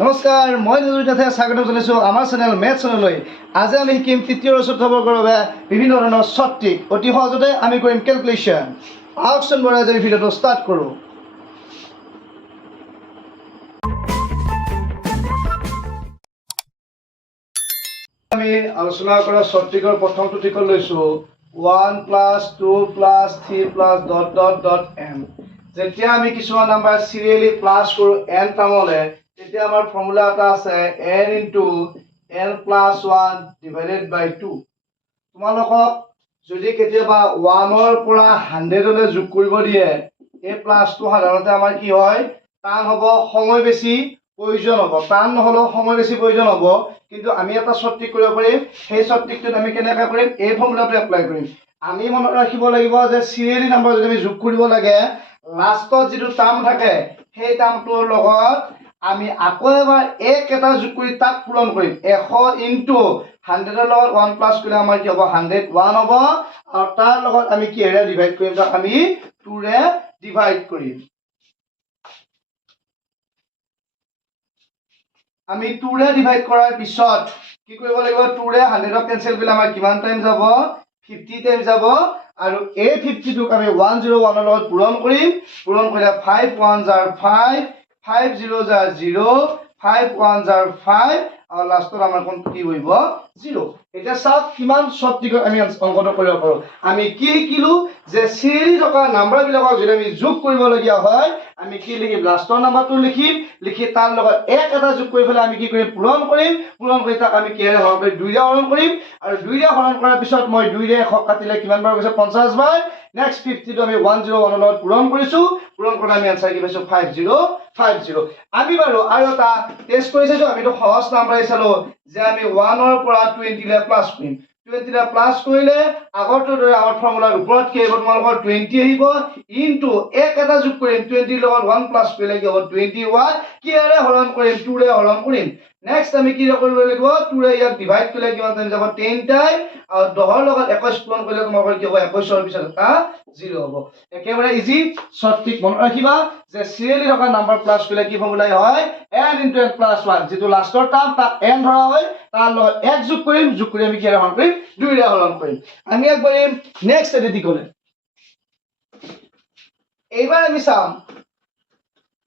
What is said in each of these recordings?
নমস্কাৰ, মই নিৰুতাতে স্বাগতম জনাইছোঁ আমাৰ চেনেল মেথ চেনেললৈ। আজি আমি শিকিম তৃতীয় আৰু চতুৰ্থ বৰ্গৰ বাবে বিভিন্ন ধৰণৰ সঠিক অতি সহজতে আমি কৰিম কেলকুলেশ্যন। আহকচোন বাৰু আজি ভিডিঅ'টো ষ্টাৰ্ট কৰোঁ। আমি আলোচনা কৰা সঠিকৰ প্ৰথমটো টিকত লৈছোঁ 1 + 2 + 3 + ... n। যেতিয়া আমি কিছুমান নাম্বাৰ চিৰিয়েলি প্লাছ কৰোঁ n টাৰ্মলৈ, তেতিয়া আমাৰ ফৰ্মুলা এটা আছে n × n + 1 / 2। তোমালোকক যদি কেতিয়াবা 1ৰ পৰা 100লৈ যোগ কৰিব দিয়ে, এই প্লাছটো সাধাৰণতে আমাৰ কি হয়, টান হ'ব, সময় বেছি প্ৰয়োজন হ'ব। টান নহ'লেও সময় বেছি প্ৰয়োজন হ'ব, কিন্তু আমি এটা সঠিক কৰিব পাৰিম। সেই সঠিকটোত আমি কেনেকৈ কৰিম, এই ফৰ্মুলাটো এপ্লাই কৰিম। আমি মনত ৰাখিব লাগিব যে চিৰিয়েলি নাম্বাৰ যদি আমি যোগ কৰিব লাগে, লাষ্টত যিটো টাৰ্ম থাকে সেই টাৰ্মটোৰ লগত আমি আকৌ এবাৰ এটা যোগ কৰি তাক পূৰণ কৰিম। 100 × 100ৰ লগত 1 প্লাছ কৰিলে আমাৰ কি হ'ব, 101 হ'ব। আৰু তাৰ লগত আমি কিহেৰে ডিভাইড কৰিম, তাক আমি 2ৰে ডিভাইড কৰিম। আমি 2ৰে ডিভাইড কৰাৰ পিছত কি কৰিব লাগিব, 2ৰে 100ক কেনসেল কৰিলে আমাৰ কিমান টাইম যাব, 50 টাইম যাব। আৰু এই 50টোক আমি 101ৰ লগত পূৰণ কৰিম। পূৰণ কৰিলে 5 1 জাৰ 5, 5 0 জাৰ 0, 5 1 জাৰ 5, আৰু লাষ্টত আমাৰ কোন কি হইব, 0। এটা চাওক কিমান সঠিক আমি অংকটো কৰিব পাৰো। আমি কি শিকিলো যে চিৰিয়েলি থকা নাম্বাৰ বিলাকক যদি আমি যোগ কৰিবলগীয়া হয়, আমি কি লিখিম, লাষ্টৰ নাম্বাৰটো লিখিম, লিখি তাৰ লগত এটা যোগ কৰি পেলাই আমি কি কৰিম, পূৰণ কৰিম। পূৰণ কৰি তাক আমি কিহেৰে হৰণ কৰিম, 2ৰে হৰণ কৰিম। আৰু 2ৰে হৰণ কৰাৰ পিছত মই 2ৰে 100 কাটিলে কিমান বাৰ গৈছে, 50 বাৰ। নেক্সট 50টো আমি 101ৰ লগত পূৰণ কৰিছো। পূৰণ কৰা আমি আনসাৰ কি পাইছো, 5050। আমি বাৰু আৰু এটা টেষ্ট কৰি চাইছো। আমিতো সহজ নাম্বাৰ চালো যে আমি 1ৰ পৰা 20লে প্লাছ কৰিম। 20লে প্লাছ কৰিলে আগৰটোৰ দৰে আমাৰ ফৰ্মুলাৰ ওপৰত কি আহিব, তোমালোকৰ 20 আহিব, ইনটু এটা যোগ কৰিম, 20ৰ লগত 1 প্লাছ কৰিলে কি হ'ব, 21। কিহেৰে হৰণ কৰিম, 2ৰে হৰণ কৰিম। নেক্সট আমি কি কৰিব লাগিব, 2ৰে ইয়াক ডিভাইড কৰিলে কিমান টাইম যাব, 10 টাইম। আৰু 10ৰ লগত 21 পূৰণ কৰিলে তোমালোকৰ কি হ'ব, 21ৰ পিছত এটা 0 হ'ব। একেবাৰে ইজি, সঠিক মনত ৰাখিবা যে চিৰিয়েলি থকা নাম্বাৰ প্লাছ কৰিলে কি ফৰ্মুলা হয়, n × n + 1। যিটো লাষ্টৰ টাৰ্ম তাক n ধৰা হয়, তাৰ লগত 1 যোগ কৰিম, যোগ কৰি আমি কিহেৰে হৰণ কৰিম, 2ৰে হৰণ কৰিম। আমি আগবাঢ়িম নেক্সট এডিটি কৰিলে। এইবাৰ আমি চাম,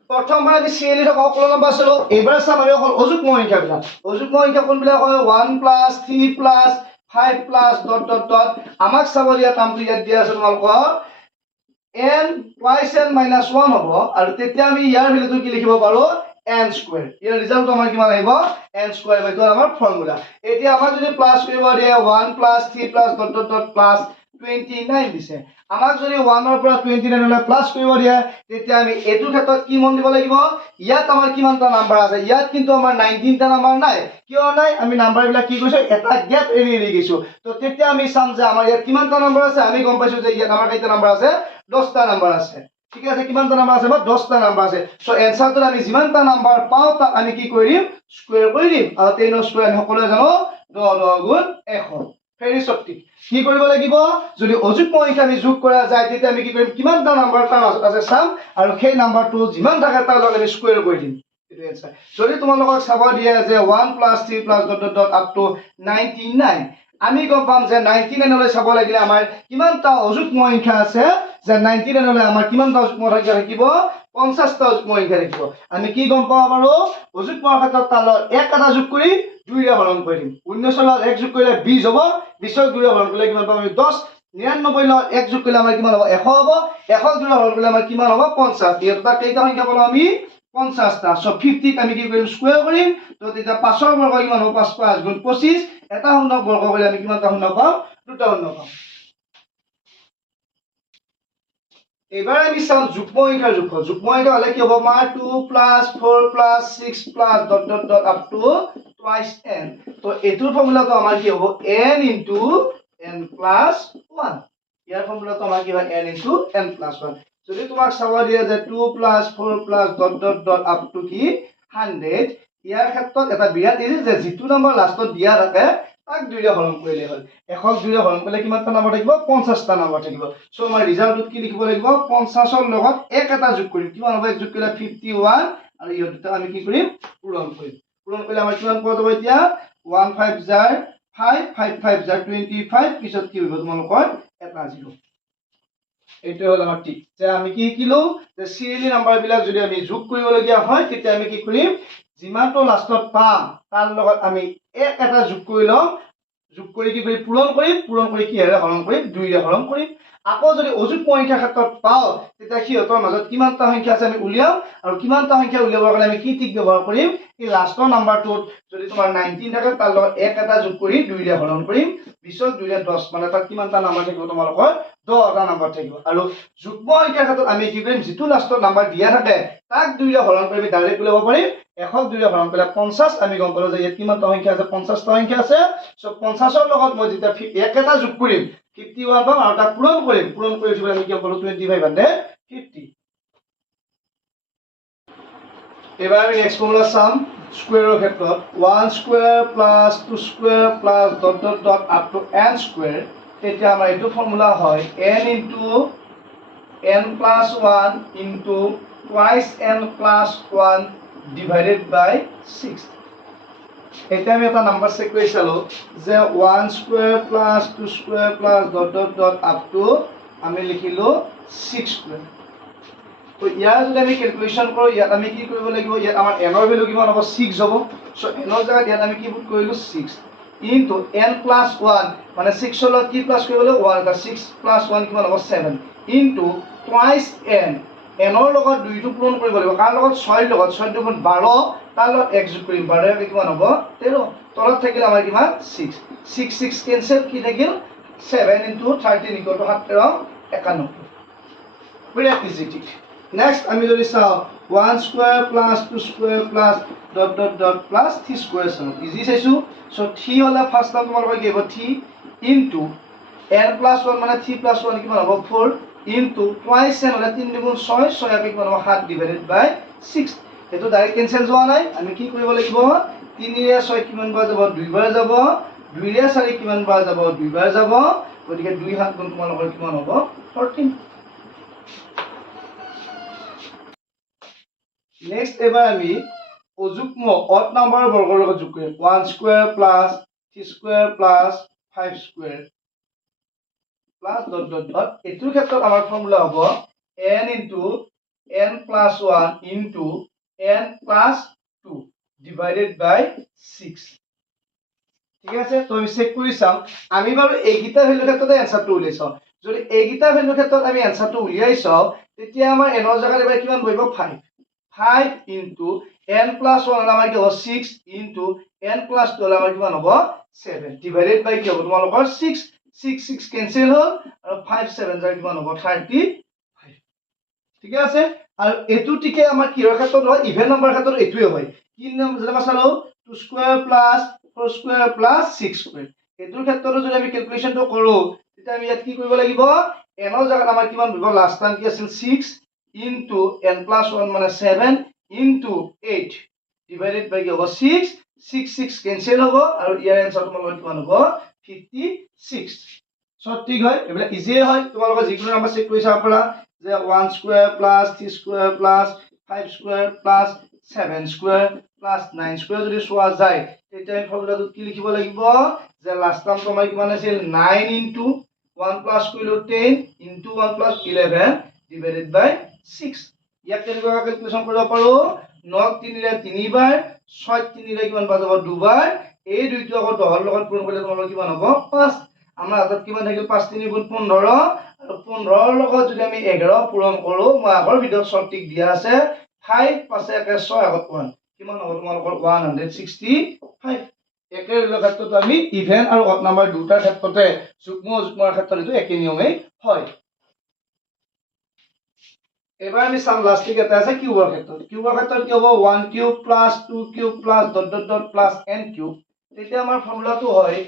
প্ৰথমবাৰ আমি চিৰিয়েলি থকা সকলো নাম্বাৰ চালো। এইবাৰ চাম আমি অকল অযুগ্ম সংখ্যাবিলাক। অযুগ্ম সংখ্যা কোনবিলাক হয়, 1 + 3 + 5 + ... আমাক চাব দিয়া টাৰ্মটো ইয়াত দিয়া আছে তোমালোকৰ n twice n - 1 হ'ব। আৰু তেতিয়া আমি ইয়াৰ ভ্যালুটো কি লিখিব পাৰো, n²। ইয়াৰ ৰিজাল্টটো আমাৰ কিমান আহিব, n² এইটো আমাৰ ফৰ্মুলা। এতিয়া আমাক যদি প্লাছ কৰিব দিয়ে 1 + 3 + ... 29 দিছে। আমাক যদি 1ৰ পৰা 29 লৈ প্লাছ কৰিব দিয়ে, তেতিয়া আমি এইটো ক্ষেত্ৰত কি মন দিব লাগিব, ইয়াত আমাৰ কিমানটা নাম্বাৰ আছে, ইয়াত কিন্তু আমাৰ 19টা নাম্বাৰ নাই। কিয় নাই, আমি নাম্বাৰ বিলাক কি কৰিছো, এটা গেপ এৰি গৈছো। তো তেতিয়া আমি চাম যে আমাৰ ইয়াত কিমানটা নাম্বাৰ আছে। আমি গম পাইছো যে ইয়াত আমাৰ কেইটা নাম্বাৰ আছে, 10টা নাম্বাৰ আছে। ঠিক আছে, কিমানটা নাম্বাৰ আছে, 10টা নাম্বাৰ আছে। সো এনসাৰটোত আমি যিমানটা নাম্বাৰ পাও তাক আমি কি কৰিম, স্কয়াৰ কৰি দিম। আৰু 10ৰ স্কয়াৰ আমি সকলোৱে জানো 10 10 × 100। ভেৰি সঠিক। কি কৰিব লাগিব, যদি অযুগ্ম সংখ্যা আমি যোগ কৰা যায়, তেতিয়া আমি কি কৰিম, কিমানটা নাম্বাৰ তাৰ মাজত আছে চাম, আৰু সেই নাম্বাৰটো যিমান থাকে তাৰ লগত আমি স্কয়াৰ কৰি দিম। এটো এনসাৰ। যদি তোমালোকক চাব দিয়ে যে 1 + 3 + ... up to 99, আমি গম পাম যে 99 লৈ চাব লাগিলে আমাৰ কিমানটা অযুগ্ম সংখ্যা আছে, যে 99 লৈ আমাৰ কিমানটা অযুগ্ম সংখ্যা থাকিব, 50টা অযুগ্ম সংখ্যা থাকিব। আমি কি গম পাব পাৰো, অযুগ্মৰ ক্ষেত্ৰত তাৰ লগত এটা যোগ কৰি 2ৰে হৰণ কৰি দিম। 19ৰ লগত 1 যোগ কৰিলে 20 হ'ব, 20ক 2ৰে হৰণ কৰিলে কিমান পাম আমি, 10। 99ৰ লগত 1 যোগ কৰিলে আমাৰ কিমান হ'ব, 100 হ'ব। 100ক 2ৰে হৰণ কৰিলে আমাৰ কিমান হ'ব, 50। এটা কেইটা সংখ্যা পালো আমি, 50টা। সো 50ক আমি কি কৰিম, স্কয়াৰ কৰিম। তো তেতিয়া 5ৰ বৰ্গ কিমান হ'ব, 5 × 5 = 25। এটা শূন্যক বৰ্গ কৰিলে আমি কিমানটা শূন্য পাম, 2টা শূন্য পাম। এবাৰ আমি চাম যুগ্ম সংখ্যাৰ যোগফল। যুগ্ম সংখ্যা হলে কি হ'ব, আমাৰ 2 + 4 + 6 + ... up to twice n। তো এটোৰ ফৰ্মুলাটো আমাৰ কি হ'ব, n × n + 1। ইয়াৰ ফৰ্মুলাটো আমাৰ কি হয়, n × n + 1। যদি তোমাক চাব দিয়ে যে 2 + 4 + ... up to কি 100, ইয়াৰ ক্ষেত্ৰত এটা বিৰাট ইজি যে যিটো নম্বৰ লাষ্টত দিয়া থাকে তাক 2ৰে হৰণ কৰিলে হ'ল। 100ক 2ৰে হৰণ কৰিলে কিমানটা নম্বৰ থাকিব, 50টা নম্বৰ থাকিব। সো আমাৰ ৰিজাল্টত কি লিখিব লাগিব, 50ৰ লগত এটা যোগ কৰিম। কিমান হ'ব, 1 যোগ কৰিলে 51, আৰু ইহঁত দুটা আমি কি কৰিম পূৰণ কৰিম পূৰণ কৰিলে আমাৰ কিমান পোৱা যাব এতিয়া 1 5 জাৰ 5 5 5 জাৰ 25 পিছত কি হ'ব তোমালোকৰ এটা 0 এইটো হ'ল আমাৰ ঠিক যে আমি কি শিকিলো যে সিৰিয়েলি নাম্বাৰ বিলাক যদি আমি যোগ কৰিবলগীয়া হয় তেতিয়া আমি কি কৰিম যিমানটো লাষ্টত পাম তাৰ লগত আমি এক এটা যোগ কৰি লম যোগ কৰি কি কৰি পূৰণ কৰি কিহেৰে হৰণ কৰিম 2 ৰে হৰণ কৰিম আকৌ যদি অযুগ্ম সংখ্যাৰ ক্ষেত্ৰত পাও তেতিয়া সিহঁতৰ মাজত কিমানটা সংখ্যা আছে আমি উলিয়াম আৰু কিমানটা সংখ্যা উলিয়াবৰ কাৰণে আমি কি ঠিক ব্যৱহাৰ কৰিম এই লাষ্টৰ নাম্বাৰটোত যদি তোমাৰ 19 থাকে তাৰ লগত এক এটা যোগ কৰি 2 ৰে হৰণ কৰিম 20 2 ৰে 10 মানে তাত কিমানটা নাম্বাৰ থাকিব তোমালোকৰ 10টা নাম্বাৰ থাকিব আৰু যুগ্ম সংখ্যাৰ ক্ষেত্ৰত আমি কি কৰিম যেটো লাষ্টত নাম্বাৰ দিয়া থাকে তাক 2 ৰে হৰণ কৰি আমি ডাইৰেক্ট উলিয়াব পাৰিম 100 2 ৰে হৰণ কৰিলে 50 আমি গম পালো যে ইয়াত কিমানটা সংখ্যা আছে 50টা সংখ্যা আছে সো 50ৰ লগত মই যেতিয়া এক এটা যোগ কৰিম 51 পাম আৰু তাক পূৰণ কৰি উঠিবলৈ আমি কি পালো 2550 এবাৰ আমি নেক্সট ফৰ্মুলা চাম স্কয়াৰৰ ক্ষেত্ৰত 1 square plus 2 square plus dot dot dot up to n square তেতিয়া আমাৰ এইটো ফৰ্মুলা হয় n into n plus 1 into twice n plus 1 divided by 6 এটা আমি এটা নাম্বার চেক কৰি চালো যে 1 square plus 2 square plus dot dot dot up to আমি লিখিলো 6 স্কয়াৰ তো ইয়াৰ যদি আমি ক্যালকুলেশন কৰো ইয়াত আমি কি কৰিব লাগিব ইয়াত আমাৰ n ৰ ভ্যালু কিমান হ'ব 6 হ'ব সো n ৰ জায়গাত ইয়াত আমি কি পুট কৰিলো 6 into n plus 1 মানে 6 ৰ লগত কি প্লাস কৰিব লাগিব 1 এটা 6 plus 1 কিমান হ'ব 7 into twice n n ৰ লগত 2 টো পূৰণ কৰিব লাগিব কাৰণ লগত 6 ৰ লগত 6 দুগুণ 12 তাৰ লগত 1 যোগ কৰিম 12 এ কিমান হ'ব 13 তলত থাকিল আমাৰ কিমান 6 6 6 কেনসেল কি থাকিল 7 into 13 equal to 91 very easy next আমি যদি চাও 1 square plus 2 square plus dot dot dot plus 3 square চাও ইজি চাইছো সো 3 হলে ফার্স্ট টাইম তোমালোক কি হ'ব 3 into n plus 1 মানে 3 plus 1 কিমান হ'ব 4 into twice n হলে 3 দুগুণ 6 6 একে কিমান হ'ব 7 divided by 6 এটো ডাইরেক্ট ক্যান্সেল যোৱা নাই আমি কি কৰিব লাগিব 3 ৰে 6 কিমান বাৰ যাব 2 বাৰ যাব 2 ৰে 4 কিমান বাৰ যাব 2 বাৰ যাব গতিকে 2 হাত গুণ তোমালোকৰ কিমান হ'ব 14 নেক্সট এবাৰ আমি অযুগ্ম অড নাম্বাৰৰ বৰ্গৰ লগত যোগ কৰিম 1 square plus 3 square plus 5 square plus dot dot dot এটোৰ ক্ষেত্ৰত আমাৰ ফৰ্মুলা হ'ব n into n plus 1 into n plus 2 divided by 6 ঠিক আছে তো আমি চেক কৰি চাম আমি বাৰু এইগিটা ভ্যালুৰ ক্ষেত্ৰতে আনসাৰটো উলিয়াই চাও যদি এইগিটা ভ্যালুৰ ক্ষেত্ৰত আমি আনসাৰটো উলিয়াই চাও তেতিয়া আমাৰ n ৰ জাগাত এবাৰ কিমান বহিব 5 5 into n plus 1 আমাৰ কি হ'ব 6 into n plus 2 আমাৰ কিমান হ'ব 7 divided by কি হ'ব তোমালোকৰ 6 6 6 cancel হ'ল আৰু 5 7 যাৰ কিমান হ'ব 35 ঠিক আছে আৰু এটো টিকে আমাৰ কিহৰ ক্ষেত্ৰত হয় ইভেন নম্বৰ ক্ষেত্ৰত এটোৱে হয় কি নাম যেনেবা চালো 2 square plus 4 square plus 6 square এটোৰ ক্ষেত্ৰতো যদি আমি ক্যালকুলেশনটো কৰো তেতিয়া আমি ইয়াত কি কৰিব লাগিব n ৰ জাগাত আমাৰ কিমান হ'ব লাষ্ট টাইম কি আছিল 6 into n plus 1 মানে 7 into 8 divided by কি হ'ব 6 6 6 cancel হ'ব আৰু ইয়াৰ आंसर তোমালোকৰ কিমান হ'ব 56 সব ঠিক হয় এবেলা ইজি হয় তোমালোকৰ যিকোনো নাম্বাৰ চেক কৰি চাব পাৰা যে 1 square plus 3 square plus 5 square plus 7 square plus 9 square যদি চোৱা যায় তেতিয়া এই ফৰ্মুলাটো কি লিখিব লাগিব যে লাষ্ট টাইম তোমাৰ কিমান আছিল 9 into 1 plus কৰিলো 10 into 1 plus 11 divided by 6 ইয়াক কেনেকৈ ক্যালকুলেশন কৰিব পাৰো 9 3 ৰে 3 বাৰ 6 3 ৰে কিমান বাৰ যাব 2 বাৰ এই দুইটো আকৌ 10 ৰ লগত পূৰণ কৰিলে তোমালোকৰ কিমান হ'ব 5 আমাৰ হাতত কিমান থাকিল 5 3 গুণ 15 আৰু 15 ৰ লগত যদি আমি 11 পূৰণ কৰো মই আগৰ ভিডিওত শৰ্ট টিক দিয়া আছে 5 5 একে 6 আগত 1 কিমান হ'ব তোমালোকৰ 165 একে ক্ষেত্ৰত আমি ইভেন আৰু অড নাম্বাৰ দুটাৰ ক্ষেত্ৰতে যুগ্ম অযুগ্মৰ ক্ষেত্ৰত এটো একে নিয়মেই হয় এবাৰ আমি সাম লাস্টিক এটা আছে কিউবৰ ক্ষেত্ৰত কি হ'ব 1 cube plus 2 cube plus dot dot dot plus n cube তেতিয়া আমাৰ ফৰ্মুলাটো হয়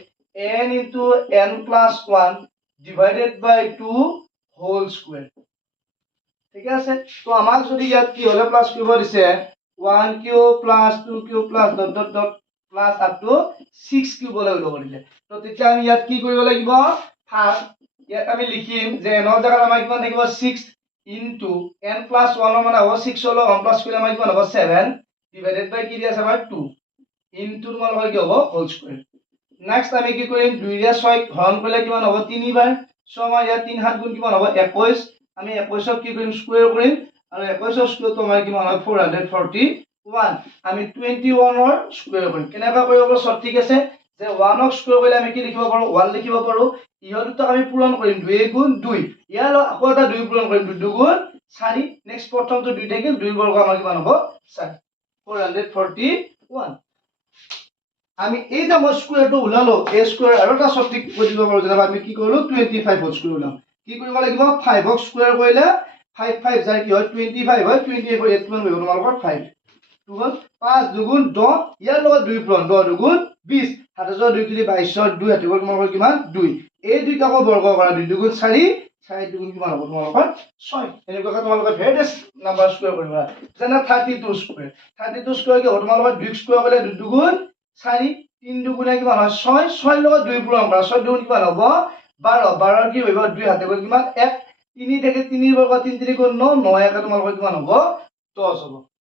n into n plus 1 divided by 2 whole square ঠিক আছে তো আমাক যদি ইয়াত কি হলে প্লাস কৰিব দিছে 1 cube plus 2 cube plus dot dot dot plus up to 6 cube লৈ ল'ব দিলে তো তেতিয়া আমি ইয়াত কি কৰিব লাগিব ফাৰ্স্ট ইয়াত আমি লিখিম যে n ৰ জায়গাত আমাৰ কিমান থাকিব 6 ইনটু n প্লাস 1 মানে হ'ব 6 হলো 1 প্লাস কৰিলে আমাৰ কিমান হ'ব 7 ডিভাইডেড বাই কি দিয়া আছে আমাৰ 2 ইনটু তোমালোকৰ কি হ'ব হোল স্কয়াৰ নেক্সট আমি কি কৰিম 2 ৰে 6 হৰণ কৰিলে কিমান হ'ব 3 বাৰ সো আমাৰ ইয়াত 3 7 গুণ কিমান হ'ব 21 আমি 21 ক কি কৰিম স্কয়াৰ কৰিম আৰু 21 ৰ স্কয়াৰ তো আমাৰ কিমান হ'ব 441 আমি 21 ৰ স্কয়াৰ কৰিম কেনেকৈ কৰিব সব ঠিক আছে যে 1 ক স্কয়াৰ কৰিলে আমি কি লিখিব পাৰো 1 লিখিব পাৰো ইহৰ দুটা আমি পূৰণ কৰিম 2 গুণ 2 ইয়াৰ আকৌ এটা 2 পূৰণ কৰিম 2 গুণ 4 নেক্সট প্ৰথমটো 2 থাকিল 2 বৰ্গ আমাৰ কিমান হ'ব 4 441 আমি এই যে মই স্কয়াৰটো উলালো a স্কয়াৰ আৰু এটা সঠিক কৰি দিব পাৰো যেনে আমি কি কৰিলো 25 হোল স্কয়াৰ উলাম কি কৰিব লাগিব 5 ক স্কয়াৰ কৰিলে 5 5 যায় কি হয় 25 হয় 28 কৰি কিমান হ'ব তোমালোকৰ 5 2 হল 5 দুগুণ 10 ইয়াৰ লগত 2 পূৰণ 10 দুগুণ 20 7 2 3 22 2 হাতে তোমালোকৰ কিমান 2 এই দুইটাকো বৰ্গ কৰা 2 দুগুণ 4 4 দুগুণ কিমান হ'ব তোমালোকৰ 6 এনেকৈ তোমালোকে ভেৰিয়াছ নাম্বাৰ স্কয়াৰ কৰিবা যেনে 32 স্কয়াৰ 32 স্কয়াৰ কি হ'ব তোমালোকৰ 2 স্কয়াৰ কৰিলে 2 দুগুণ 4 3 দুগুণে কিমান হয় 6 6 লগত 2 পূৰণ কৰা 6 দুগুণ কিমান হ'ব 12 12 কি হ'ব 2 হাতে কিমান 1 3 থেকে 3 বৰ্গ 3 3 গুণ 9 9 একে তোমালোকৰ কিমান হ'ব 10 হ'ব